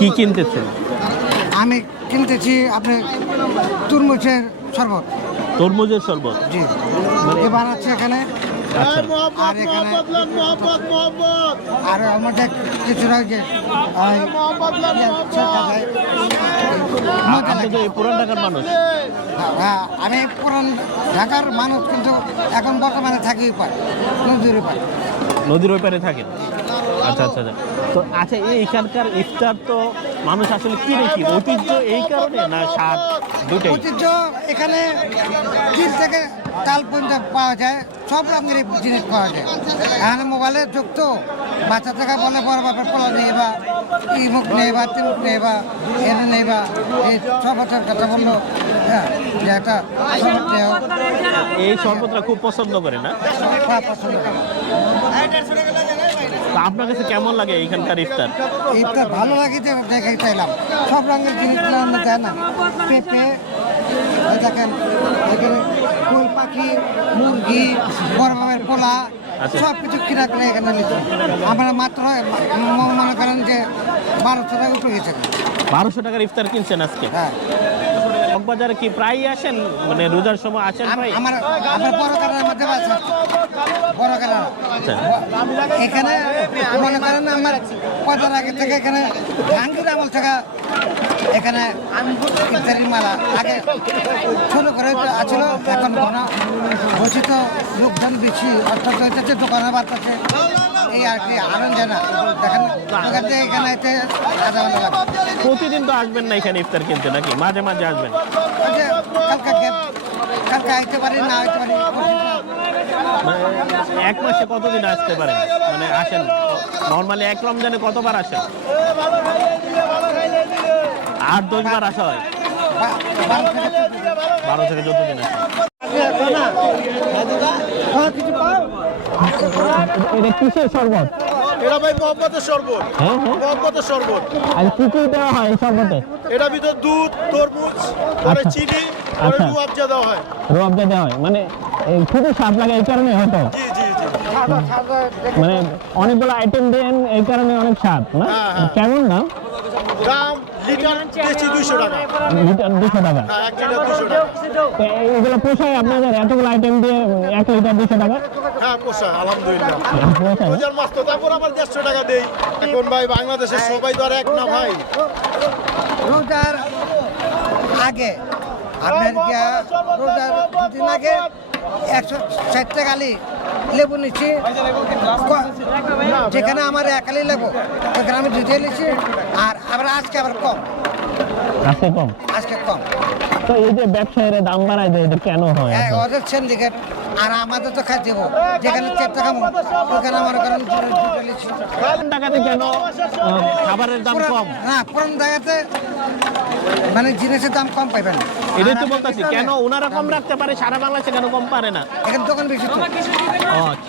কি কিনতেছেন? আমি কিনতেছি আপনি তরমুজের শরবত। তরমুজের শরবত? জি, মানে এ বানাচ্ছে এখানে। আচ্ছা, আর এখানে আর আমার যে কিছুটা যে আপনি তো এই পুরান ঢাকার মানুষ। আমি পুরান ঢাকার মানুষ, কিন্তু এখন বর্তমানে থাকি পার নদীর পার। নদীর ওই পারে থাকেন? আচ্ছা আচ্ছা আচ্ছা। তো আচ্ছা, এইখানকার ইফতার তো মানুষ আসলে কিনে কি ঐতিহ্য এই কারণে, না স্বাদ দুটাই? ঐতিহ্য এখানে তিল থেকে তাল পর্যন্ত পাওয়া যায়, সব রঙের জিনিস পাওয়া যায়। এখানে মোবাইলের যুগ তো, বাচ্চা থেকে বলে বড় বাপের পোলা নেই বা মুখ নেই বা তিমুখ নেই বা এনে নেই বা এই শরবতের কথা বললো, হ্যাঁ, যে একটা শরবত নেও। এই শরবতটা খুব পছন্দ করে না? হ্যাঁ, পছন্দ করে। তো আপনার কাছে কেমন লাগে এইখানকার ইফতার? এইটা ভালো লাগে যে দেখে চাইলাম, সব রঙের জিনিসগুলো আমরা দেয় না। পেঁপে, এই দেখেন এখানে ফুল পাখি, মুরগি, বড় বাবের পোলা, আচ্ছা। সব কিছু কিনা করে এখানে নিচ্ছি। আমরা মাত্র মনে করেন যে 1200 টাকা উঠে গেছে। 1200 টাকার ইফতার কিনছেন আজকে? হ্যাঁ, চকবাজারে কি প্রায়ই আসেন, মানে রোজার সময় আসেন প্রায়? আমার বড় কাটার মধ্যে বাস আছে, বড় কাটার। আচ্ছা। এখানে মনে করেন আমার পয়সার আগে থেকে এখানে জাহাঙ্গীর আমল থেকে এখানে ইফতারির মালা আগে শুরু করে আছিল, এখন ঘন ঘোষিত লোকজন বেশি, অর্থাৎ হইতেছে দোকানে বাড়তেছে, এই আর কি আনন্দ না দেখেন। এখানে এতে আধা ঘন্টা লাগে। প্রতিদিন তো আসবেন না এখানে ইফতার কিনতে, নাকি মাঝে মাঝে আসবেন? ওই যে কালকে আইতে পারি না আইতে পারি। মানে এক মাসে কতদিন আসতে পারেন, মানে আসেন নর্মালি এক রমজানে কতবার আসেন? 8-10 বার আসা হয়? 12 থেকে 14 দিন আসেন। এটা কিসের শরবত? এটা ভাই মোহাম্মদের শরবত। হ্যাঁ হ্যাঁ। মোহাম্মদের শরবত। আর কি কি দেওয়া হয় এই শরবতে? এটা ভিতর দুধ, তরমুজ, পরে আচ্ছা। চিনি, পরে আচ্ছা। রুয়াবজা দেওয়া হয়। রুয়াবজা দেওয়া হয়, মানে খুবই স্বাদ লাগে এই কারণে হয়তো। জি জি জি। মানে অনেকগুলো আইটেম দেন এই কারণে অনেক স্বাদ না? হ্যাঁ, হ্যাঁ। কেমন দাম? দাম লিটার বেশি 200 টাকা। লিটার 200 টাকা? হ্যাঁ, 1 লিটার 200 টাকা। তো এইগুলো পোষায় আপনাদের এতগুলো আইটেম দিয়ে 1 লিটার 200 টাকা? হ্যাঁ, পোষায় আলহামদুলিল্লাহ। পোষায় না? রোজার মাস তো, তারপর আবার 150 টাকা দেই। এখন ভাই বাংলাদেশের সবাই তো আর এক না ভাই। রোজার আগে আপনার রোজার দিন আগে 160 টাকা লেবু নিচ্ছি, যেখানে আমার একালি লেবু ওখানে আমি দুধে নিচ্ছি। আর আবার আজকে আবার কম, আজকে কম? আজকে কম। তো এই যে ব্যবসায়ীরা দাম বাড়ায় দেয়, এটা কেন হয়? ওদের সিন্ডিকেট, আর আমাদের তো খাই দেবো, যেখানে 4 টাকা ওখানে আমার কারণ দুধে নিচ্ছি। টাকাতে কেন খাবারের দাম কম? না, পুরান জায়গাতে মানে জিনিসের দাম কম পাইবেন। এটাই তো বলতেছি, কেন ওনারা কম রাখতে পারে, সারা বাংলাদেশে কেন কম পারে না? এখানে দোকান বেশি তো। ও আচ্ছা।